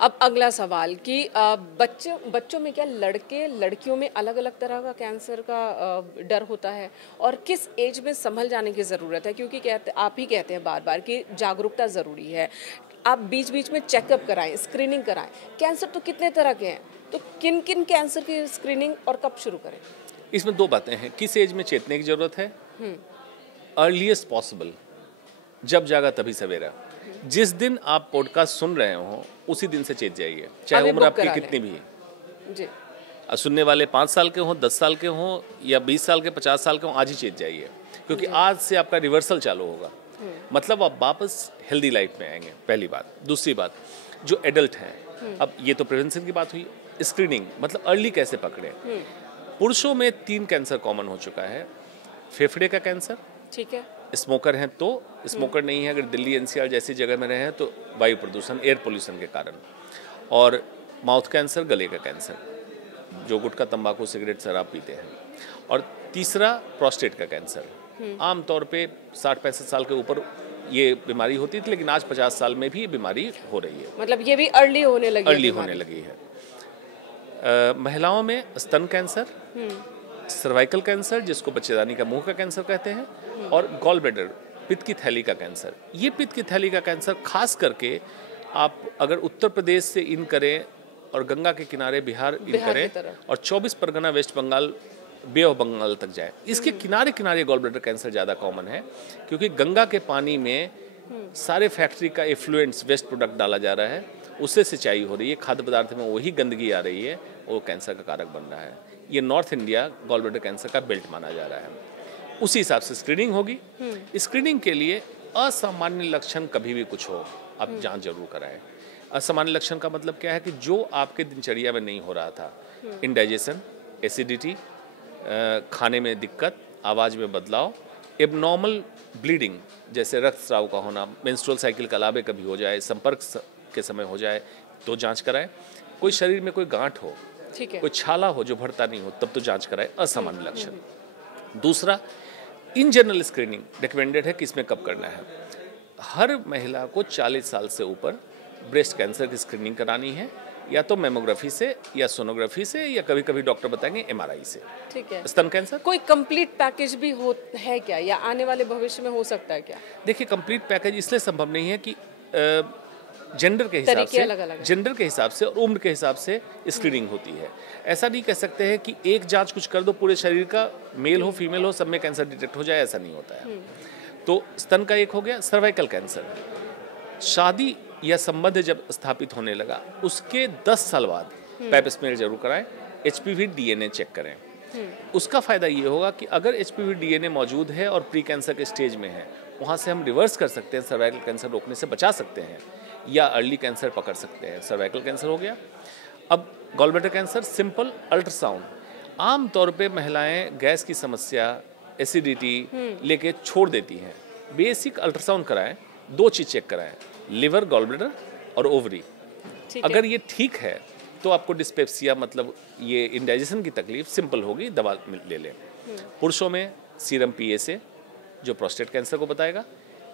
अब अगला सवाल कि बच्चों में क्या लड़के लड़कियों में अलग अलग तरह का कैंसर का डर होता है, और किस एज में संभल जाने की ज़रूरत है? क्योंकि आप ही कहते हैं बार बार कि जागरूकता ज़रूरी है, आप बीच बीच में चेकअप कराएं, स्क्रीनिंग कराएं। कैंसर तो कितने तरह के हैं, तो किन किन कैंसर की स्क्रीनिंग और कब शुरू करें? इसमें दो बातें हैं, किस एज में चेतने की ज़रूरत है, अर्लीस्ट पॉसिबल, जब जागा तभी सवेरा। जिस दिन आप पॉडकास्ट सुन रहे हो उसी दिन से चेत जाइए, चाहे उम्र आपकी कितनी भी है जी। सुनने वाले 5 साल के हों, 10 साल के हों या 20 साल के, 50 साल के हों, आज ही चेत जाइए, क्योंकि आज से आपका रिवर्सल चालू होगा। मतलब आप वापस हेल्दी लाइफ में आएंगे, पहली बात। दूसरी बात, जो एडल्ट हैं, अब ये तो प्रिवेंशन की बात हुई, स्क्रीनिंग मतलब अर्ली कैसे पकड़े। पुरुषों में 3 कैंसर कॉमन हो चुका है। फेफड़े का कैंसर, ठीक है, स्मोकर हैं तो, स्मोकर नहीं है अगर दिल्ली एनसीआर जैसी जगह में रहे हैं तो वायु प्रदूषण, एयर पोल्यूशन के कारण, और माउथ कैंसर, गले का कैंसर, जो गुटखा, तंबाकू, सिगरेट, शराब पीते हैं, और तीसरा प्रोस्टेट का कैंसर। आमतौर पे 60-65 साल के ऊपर ये बीमारी होती थी, लेकिन आज 50 साल में भी ये बीमारी हो रही है। मतलब ये भी अर्ली होने लगी है। महिलाओं में स्तन कैंसर, सर्वाइकल कैंसर जिसको बच्चेदानी का मुंह का कैंसर कहते हैं, और गॉल ब्लैडर, पित्त की थैली का कैंसर। ये पित्त की थैली का कैंसर खास करके आप अगर उत्तर प्रदेश से इन करें और गंगा के किनारे बिहार इन करें और 24 Pargana, west Bengal, bay of Bengal तक जाए, इसके किनारे किनारे गॉल ब्लैडर कैंसर ज़्यादा कॉमन है, क्योंकि गंगा के पानी में सारे फैक्ट्री का इफ्लुएंस, वेस्ट प्रोडक्ट डाला जा रहा है, उससे सिंचाई हो रही है, खाद्य पदार्थ में वही गंदगी आ रही है, वो कैंसर का कारक बन रहा है। ये north India gall bladder cancer का बेल्ट माना जा रहा है। उसी हिसाब से स्क्रीनिंग होगी। स्क्रीनिंग के लिए असामान्य लक्षण कभी भी कुछ हो, आप जांच जरूर कराएं। असामान्य लक्षण का मतलब क्या है कि जो आपके दिनचर्या में नहीं हो रहा था, इंडाइजेशन, एसिडिटी, खाने में दिक्कत, आवाज़ में बदलाव, एबनॉर्मल ब्लीडिंग जैसे रक्तस्राव का होना, मेंस्ट्रुअल साइकिल का लाभे कभी हो जाए, संपर्क के समय हो जाए तो जांच कराएं। कोई शरीर में कोई गांठ हो, कोई छाला हो जो भरता नहीं हो, तब तो जांच कराएं, असामान्य लक्षण। दूसरा, इन जनरल स्क्रीनिंग रिकमेंडेड है कि इसमें कब करना है। हर महिला को 40 साल से ऊपर ब्रेस्ट कैंसर की स्क्रीनिंग करानी है, या तो मेमोग्राफी से या सोनोग्राफी से, या कभी कभी डॉक्टर बताएंगे एमआरआई से। ठीक है। स्तन कैंसर कोई कंप्लीट पैकेज भी है क्या, या आने वाले भविष्य में हो सकता है क्या? देखिए, कंप्लीट पैकेज इसलिए संभव नहीं है कि जेंडर के हिसाब से और उम्र के हिसाब से स्क्रीनिंग होती है। ऐसा नहीं कह सकते हैं कि एक जांच कुछ कर दो पूरे शरीर का, मेल हो फीमेल हो, सब में कैंसर डिटेक्ट हो जाए, ऐसा नहीं होता है। तो स्तन का एक हो गया। सर्वाइकल कैंसर, शादी या संबंध जब स्थापित होने लगा उसके 10 साल बाद पैप स्मीयर जरूर कराएं, एचपीवी डीएनए चेक करें। उसका फायदा ये होगा कि अगर एचपीवी डीएनए मौजूद है और प्री कैंसर के स्टेज में है, वहाँ से हम रिवर्स कर सकते हैं, सर्वाइकल कैंसर रोकने से बचा सकते हैं, या अर्ली कैंसर पकड़ सकते हैं। सर्वाइकल कैंसर हो गया। अब gall bladder cancer, simple ultrasound. आम तौर पे महिलाएं गैस की समस्या, एसिडिटी लेके छोड़ देती हैं। बेसिक अल्ट्रासाउंड कराएं, 2 चीज चेक कराएं, लिवर, गॉल ब्लैडर और ओवरी। अगर ये ठीक है तो आपको डिस्पेप्सिया मतलब ये इंडाइजेशन की तकलीफ सिंपल होगी, दवा ले लें। पुरुषों में सीरम पीएसए जो प्रोस्टेट कैंसर को बताएगा।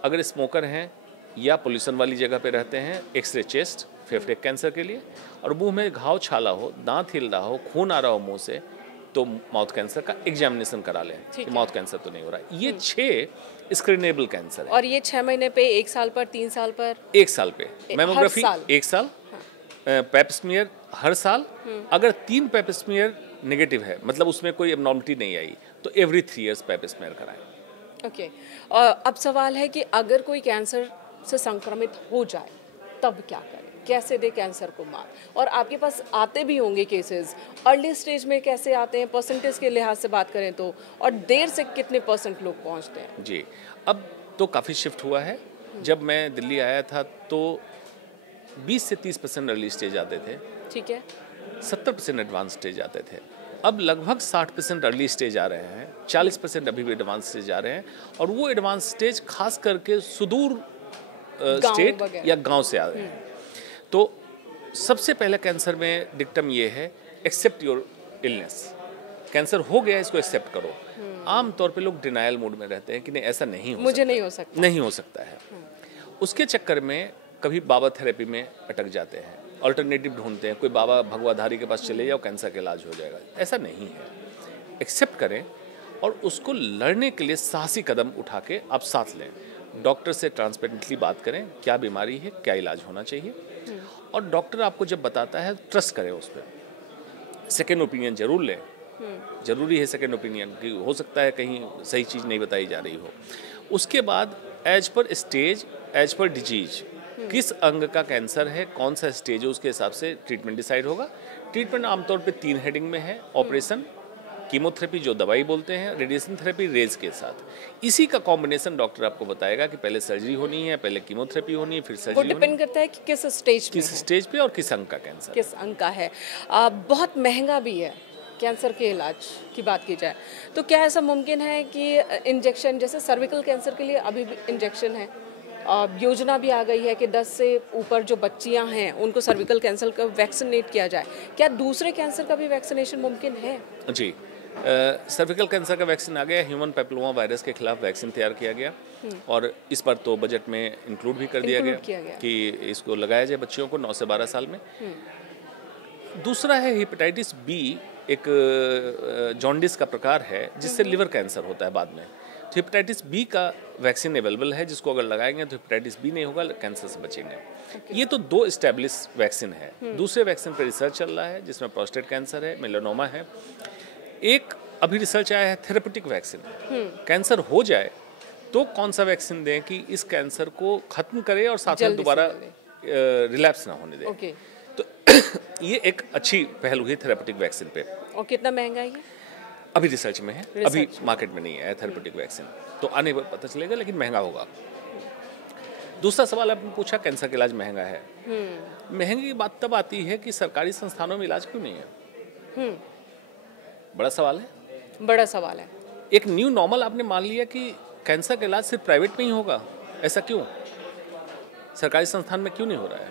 अगर स्मोकर हैं या पोल्यूशन वाली जगह पे रहते हैं, एक्सरे चेस्ट फेफड़े कैंसर के लिए। और मुंह में घाव, छाला हो, दांत हिल रहा हो, खून आ रहा हो मुंह से, तो माउथ कैंसर का एग्जामिनेशन करा लें कि माउथ कैंसर तो नहीं हो रहा है। ये 6 स्क्रीनेबल कैंसर है। और ये 6 महीने पे, 1 साल पर, 3 साल पर? 1 साल पे। मेमोग्राफी 1 साल, पैप स्मीयर हर साल। अगर 3 पैप स्मीयर नेगेटिव है, मतलब उसमें कोई एबनॉर्मलिटी नहीं आई, तो एवरी 3 ईयर्स पैप स्मीयर कराएं। ओके। अब सवाल है कि अगर कोई कैंसर से संक्रमित हो जाए तब क्या करें, कैसे दे कैंसर को मात? और आपके पास आते भी होंगे केसेस, अर्ली स्टेज में कैसे आते हैं, परसेंटेज के लिहाज से बात करें तो, और देर से कितने % लोग पहुंचते हैं? जी, अब तो काफ़ी शिफ्ट हुआ है। जब मैं दिल्ली आया था तो 20 से 30% अर्ली स्टेज आते थे। ठीक है। 70% एडवांस स्टेज आते थे। अब लगभग 60% अर्ली स्टेज आ रहे हैं, 40% अभी भी एडवांस स्टेज आ रहे हैं। और वो एडवांस स्टेज खास करके सुदूर स्टेट या गांव से आ रहे हैं। तो सबसे पहले कैंसर में डिक्टम ये है, एक्सेप्ट योर इलनेस। कैंसर हो गया, इसको एक्सेप्ट करो। आम तौर पे लोग डिनायल मूड में रहते हैं कि नहीं, ऐसा नहीं हो मुझे नहीं हो सकता है। उसके चक्कर में कभी बाबा थेरेपी में अटक जाते हैं। अल्टरनेटिव ढूंढते हैं, कोई बाबा भगवाधारी के पास चले जाओ कैंसर का इलाज हो जाएगा, ऐसा नहीं है। एक्सेप्ट करें और उसको लड़ने के लिए साहसी कदम उठा के आप साथ लें। डॉक्टर से ट्रांसपेरेंटली बात करें, क्या बीमारी है, क्या इलाज होना चाहिए, और डॉक्टर आपको जब बताता है ट्रस्ट करें उस पर। सेकेंड ओपिनियन जरूर लें, जरूरी है सेकेंड ओपिनियन, कि हो सकता है कहीं सही चीज़ नहीं बताई जा रही हो। उसके बाद as per stage, as per disease, किस अंग का कैंसर है, कौन सा स्टेज है, उसके हिसाब से ट्रीटमेंट डिसाइड होगा। ट्रीटमेंट आमतौर पे 3 हेडिंग में है, ऑपरेशन, कीमोथेरेपी जो दवाई बोलते हैं, रेडिएशन थेरेपी रेज के साथ। इसी का कॉम्बिनेशन डॉक्टर आपको बताएगा कि पहले सर्जरी होनी है, पहले कीमोथेरेपी होनी है, फिर सर्जरी वो डिपेंड करता है कि किस स्टेज पे और किस अंग का कैंसर, किस अंग का है। बहुत महंगा भी है कैंसर के इलाज की बात की जाए तो। क्या ऐसा मुमकिन है कि इंजेक्शन, जैसे सर्विकल कैंसर के लिए अभी भी इंजेक्शन है, योजना भी आ गई है कि 10 से ऊपर जो बच्चियां हैं उनको सर्विकल कैंसर का वैक्सीनेट किया जाए, क्या दूसरे कैंसर का भी वैक्सीनेशन मुमकिन है? जी, सर्विकल कैंसर का वैक्सीन आ गया, ह्यूमन पेपिलोमा वायरस के खिलाफ वैक्सीन तैयार किया गया और इस पर तो बजट में इंक्लूड भी कर दिया गया कि इसको लगाया जाए बच्चियों को 9 से 12 साल में। दूसरा है हेपेटाइटिस बी, एक जॉन्डिस का प्रकार है जिससे लिवर कैंसर होता है बाद में। तो हेपेटाइटिस बी का वैक्सीन अवेलेबल है, जिसको अगर लगाएंगे तो हेपेटाइटिस बी नहीं होगा, कैंसर से बचेंगे। ये तो 2 एस्टेब्लिश वैक्सीन है। दूसरे वैक्सीन पर रिसर्च चल रहा है जिसमें प्रोस्टेट कैंसर है, मेलानोमा है। एक अभी रिसर्च आया है थेरेपेटिक वैक्सीन, कैंसर हो जाए तो कौन सा वैक्सीन दें कि इस कैंसर को खत्म करे और साथ में दोबारा रिलैप्स ना होने दे। तो ये एक अच्छी पहल हुई थेरेपेटिक वैक्सीन पे। और कितना महंगा है ये? अभी रिसर्च में है, अभी मार्केट में नहीं है थेरेपेटिक वैक्सीन, तो आने पर पता चलेगा, लेकिन महंगा होगा। दूसरा सवाल आपने पूछा, कैंसर का इलाज महंगा है। महंगी की बात तब आती है कि सरकारी संस्थानों में इलाज क्यों नहीं है। बड़ा सवाल है, बड़ा सवाल है। एक न्यू नॉर्मल आपने मान लिया कि कैंसर का इलाज सिर्फ प्राइवेट में ही होगा, ऐसा क्यों? सरकारी संस्थान में क्यों नहीं हो रहा है?